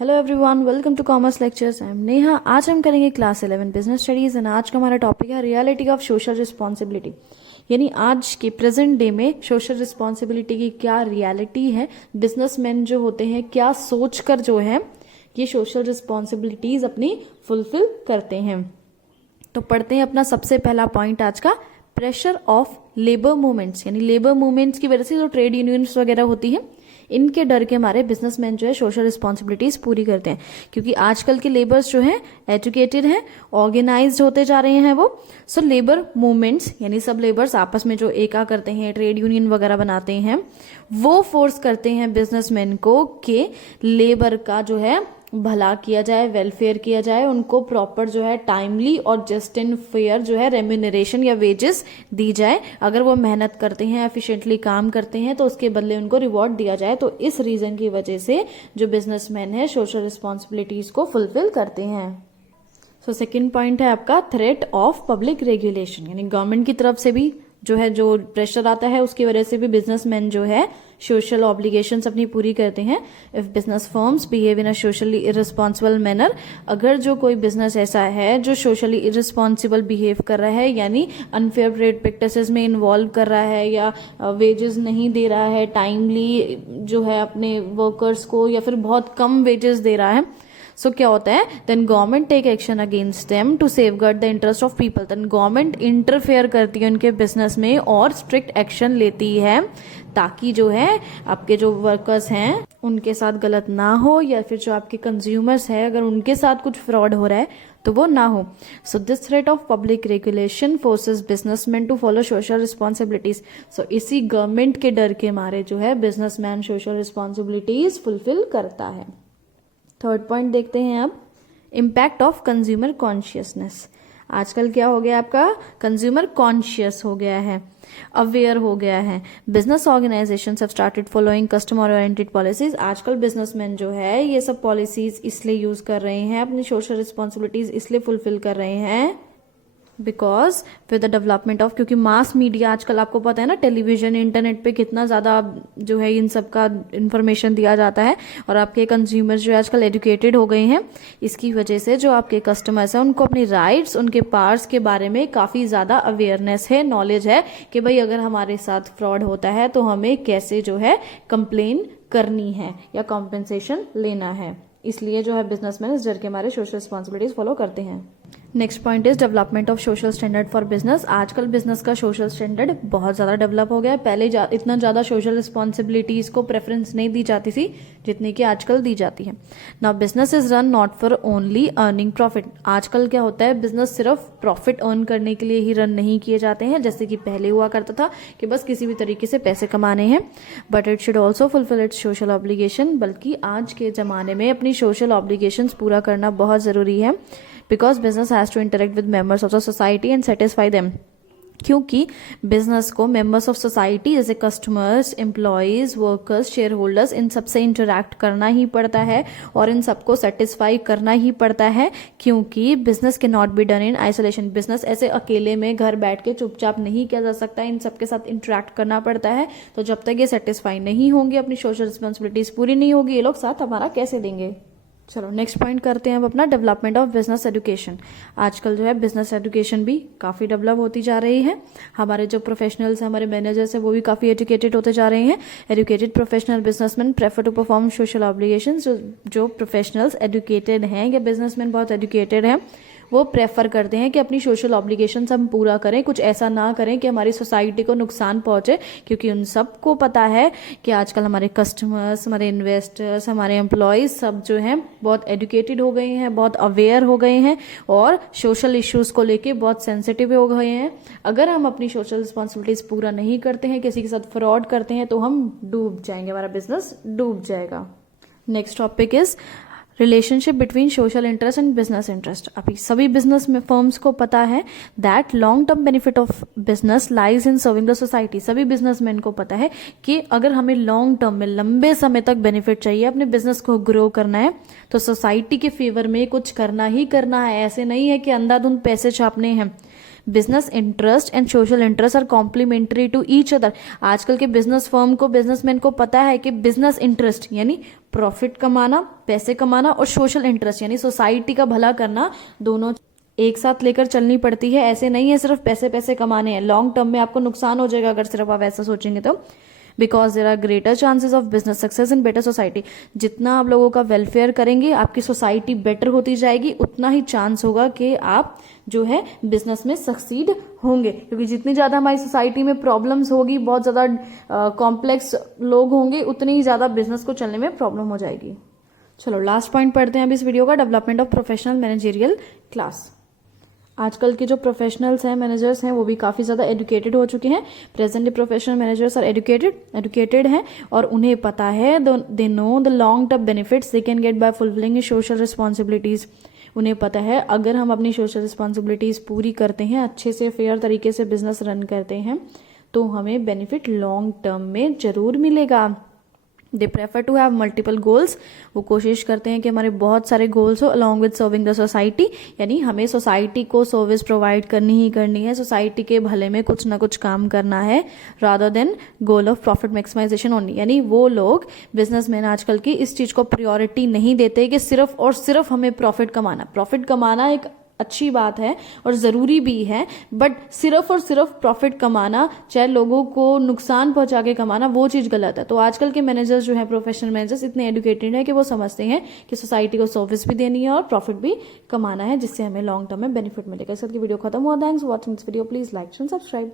Hello everyone, welcome to commerce lectures. I am Neha. आज हम करेंगे क्लास 11 बिजनेस स्टडीज एंड आज का हमारा टॉपिक है रियलिटी ऑफ सोशल रिस्पॉन्सिबिलिटी। यानी आज के प्रेजेंट डे में सोशल रिस्पॉन्सिबिलिटी की क्या रियलिटी है, बिजनेसमैन जो होते हैं क्या सोचकर जो है ये सोशल रिस्पॉन्सिबिलिटीज अपनी फुलफिल करते हैं। तो पढ़ते हैं अपना सबसे पहला पॉइंट आज का, प्रेशर ऑफ लेबर मूवमेंट्स। यानी लेबर मूवमेंट्स की वजह से जो ट्रेड यूनियंस वगैरह होती हैं इनके डर के मारे बिजनेसमैन जो है सोशल रिस्पॉन्सिबिलिटीज पूरी करते हैं, क्योंकि आजकल के लेबर्स जो हैं एजुकेटेड हैं, ऑर्गेनाइज्ड होते जा रहे हैं वो। सो लेबर मूवमेंट्स यानी सब लेबर्स आपस में जो एका करते हैं, ट्रेड यूनियन वगैरह बनाते हैं, वो फोर्स करते हैं बिजनेसमैन को कि लेबर का जो है भला किया जाए, वेलफेयर किया जाए, उनको प्रॉपर जो है टाइमली और जस्ट एंड फेयर जो है रेम्यूनरेशन या वेजेस दी जाए। अगर वो मेहनत करते हैं, एफिशिएंटली काम करते हैं तो उसके बदले उनको रिवॉर्ड दिया जाए। तो इस रीजन की वजह से जो बिजनेसमैन है सोशल रिस्पॉन्सिबिलिटीज को फुलफिल करते हैं। सो सेकेंड पॉइंट है आपका थ्रेट ऑफ पब्लिक रेगुलेशन। यानी गवर्नमेंट की तरफ से भी जो है जो प्रेशर आता है उसकी वजह से भी बिजनेसमैन जो है सोशल ऑब्लिगेशंस अपनी पूरी करते हैं। If business firms behave in a socially irresponsible manner, अगर जो कोई बिजनेस ऐसा है जो सोशली इररिस्पॉन्सिबल बिहेव कर रहा है यानी अनफेयर ट्रेड प्रैक्टिसेस में इन्वॉल्व कर रहा है या वेजेस नहीं दे रहा है टाइमली जो है अपने वर्कर्स को, या फिर बहुत कम वेजेस दे रहा है, सो क्या होता है, then government take action against them to safeguard the interest of people. Then government interfere करती है उनके बिजनेस में और स्ट्रिक्ट एक्शन लेती है ताकि जो है आपके जो वर्कर्स हैं उनके साथ गलत ना हो, या फिर जो आपके कंज्यूमर्स है अगर उनके साथ कुछ फ्रॉड हो रहा है तो वो ना हो। So this threat of public regulation forces businessman to follow social responsibilities. So इसी गवर्नमेंट के डर के मारे जो है बिजनेसमैन सोशल रिस्पॉन्सिबिलिटीज फुलफिल करता है। थर्ड पॉइंट देखते हैं अब, इम्पैक्ट ऑफ कंज्यूमर कॉन्शियसनेस। आजकल क्या हो गया आपका, कंज्यूमर कॉन्शियस हो गया है, अवेयर हो गया है। Business organisation have started following customer oriented policies. आजकल बिजनेसमैन जो है ये सब पॉलिसीज इसलिए यूज कर रहे हैं, अपनी सोशल रिस्पॉन्सिबिलिटीज इसलिए फुलफिल कर रहे हैं because with the development of, क्योंकि मास मीडिया आजकल आपको पता है ना, टेलीविजन इंटरनेट पे कितना ज्यादा जो है इन सब का इंफॉर्मेशन दिया जाता है और आपके कंज्यूमर्स जो आजकल एजुकेटेड हो गए हैं। इसकी वजह से जो आपके कस्टमर्स हैं उनको अपनी राइट्स, उनके पार्ट्स के बारे में काफी ज्यादा अवेयरनेस है, नॉलेज है कि भाई अगर हमारे साथ फ्रॉड होता है तो हमें कैसे जो है कंप्लेन करनी है या कॉम्पेंसेशन लेना है। इसलिए जो है बिजनेसमैन इस डर के मारे सोशल रिस्पॉन्सिबिलिटीज फॉलो करते हैं। Next point is development of social standard for business. आजकल बिजनेस का सोशल स्टैंडर्ड बहुत ज़्यादा डेवलप हो गया है। पहले इतना ज़्यादा सोशल रिस्पॉन्सिबिलिटीज को प्रेफरेंस नहीं दी जाती थी जितनी कि आजकल दी जाती है। Now business is run not for only earning profit. आजकल क्या होता है, बिजनेस सिर्फ प्रॉफिट अर्न करने के लिए ही रन नहीं किए जाते हैं जैसे कि पहले हुआ करता था कि बस किसी भी तरीके से पैसे कमाने हैं, but it should also fulfil it's social obligation. बल्कि आज के ज़माने में अपनी सोशल ऑब्लिगेशंस पूरा करना बहुत ज़रूरी है because business has to interact with members of the society and satisfy them. क्योंकि बिजनेस को मेंबर्स ऑफ सोसाइटी जैसे customers, employees, workers, shareholders, इन सबसे इंटरैक्ट करना ही पड़ता है और इन सबको सेटिस्फाई करना ही पड़ता है, क्योंकि business can not be done in isolation. Business ऐसे अकेले में घर बैठ के चुपचाप नहीं किया जा सकता, इन सबके साथ इंटरैक्ट करना पड़ता है। तो जब तक ये सेटिस्फाई नहीं होंगे, अपनी सोशल रिस्पॉन्सिबिलिटीज पूरी नहीं होगी, ये लोग साथ हमारा कैसे देंगे। चलो नेक्स्ट पॉइंट करते हैं अब अपना, डेवलपमेंट ऑफ बिजनेस एजुकेशन। आजकल जो है बिजनेस एजुकेशन भी काफ़ी डेवलप होती जा रही है। हमारे जो प्रोफेशनल्स हैं, हमारे मैनेजर्स हैं, वो भी काफ़ी एजुकेटेड होते जा रहे हैं। Educated professional businessman prefer to perform social obligations. जो प्रोफेशनल्स एजुकेटेड हैं या बिजनेसमैन बहुत एजुकेटेड हैं वो प्रेफर करते हैं कि अपनी सोशल ऑब्लिगेशंस हम पूरा करें, कुछ ऐसा ना करें कि हमारी सोसाइटी को नुकसान पहुंचे, क्योंकि उन सबको पता है कि आजकल हमारे कस्टमर्स, हमारे इन्वेस्टर्स, हमारे एम्प्लॉयज सब जो हैं बहुत एजुकेटेड हो गए हैं, बहुत अवेयर हो गए हैं और सोशल इश्यूज को लेके बहुत सेंसिटिव हो गए हैं। अगर हम अपनी सोशल रिस्पॉन्सिबिलिटीज पूरा नहीं करते हैं, किसी के साथ फ्रॉड करते हैं, तो हम डूब जाएंगे, हमारा बिजनेस डूब जाएगा। Next topic is relationship between social interest and business interest. अभी सभी बिजनेस में फर्म्स को पता है that long term benefit of business lies in serving the society. सभी बिजनेसमैन को पता है कि अगर हमें लॉन्ग टर्म में लंबे समय तक बेनिफिट चाहिए, अपने बिजनेस को ग्रो करना है, तो सोसाइटी के फेवर में कुछ करना ही करना है। ऐसे नहीं है कि अंधाधुंध पैसे छापने हैं। Business interest and social interest are complementary to each other. आजकल के बिजनेस फर्म को, बिजनेसमैन को पता है कि बिजनेस इंटरेस्ट यानी प्रॉफिट कमाना, पैसे कमाना और सोशल इंटरेस्ट यानी सोसाइटी का भला करना, दोनों एक साथ लेकर चलनी पड़ती है। ऐसे नहीं है सिर्फ पैसे पैसे कमाने हैं, लॉन्ग टर्म में आपको नुकसान हो जाएगा अगर सिर्फ आप ऐसा सोचेंगे तो। Because there are greater chances of business success in better society. जितना आप लोगों का वेलफेयर करेंगे, आपकी सोसाइटी बेटर होती जाएगी, उतना ही चांस होगा कि आप जो है बिजनेस में सक्सीड होंगे। क्योंकि जितनी ज्यादा हमारी सोसाइटी में प्रॉब्लम्स होगी, बहुत ज्यादा कॉम्प्लेक्स लोग होंगे, उतनी ही ज्यादा बिजनेस को चलने में प्रॉब्लम हो जाएगी। चलो लास्ट पॉइंट पढ़ते हैं अभी इस वीडियो का, development of professional managerial class. आजकल के जो प्रोफेशनल्स हैं, मैनेजर्स हैं, वो भी काफ़ी ज़्यादा एजुकेटेड हो चुके हैं। Presently professional managers are educated हैं और उन्हें पता है, they know the long term benefits they can get by fulfilling social responsibilities. उन्हें पता है अगर हम अपनी सोशल रिस्पॉन्सिबिलिटीज़ पूरी करते हैं, अच्छे से फेयर तरीके से बिजनेस रन करते हैं, तो हमें बेनिफिट लॉन्ग टर्म में ज़रूर मिलेगा। They prefer to have multiple goals. वो कोशिश करते हैं कि हमारे बहुत सारे गोल्स हो along with serving the society, यानी हमें सोसाइटी को सर्विस प्रोवाइड करनी ही करनी है, सोसाइटी के भले में कुछ ना कुछ काम करना है, rather than goal of profit maximisation only. यानी वो लोग बिजनेसमैन आजकल की इस चीज को प्रायोरिटी नहीं देते कि सिर्फ और सिर्फ हमें प्रॉफिट कमाना एक अच्छी बात है और ज़रूरी भी है, बट सिर्फ और सिर्फ प्रॉफिट कमाना, चाहे लोगों को नुकसान पहुंचा के कमाना, वो चीज़ गलत है। तो आजकल के मैनेजर्स जो हैं, प्रोफेशनल मैनेजर्स, इतने एजुकेटेड हैं कि वो समझते हैं कि सोसाइटी को सर्विस भी देनी है और प्रॉफिट भी कमाना है, जिससे हमें लॉन्ग टर्म में बेनिफिट मिलेगा। इस की वीडियो खत्म हुआ। Thanks for watching this video. Please like and subscribe.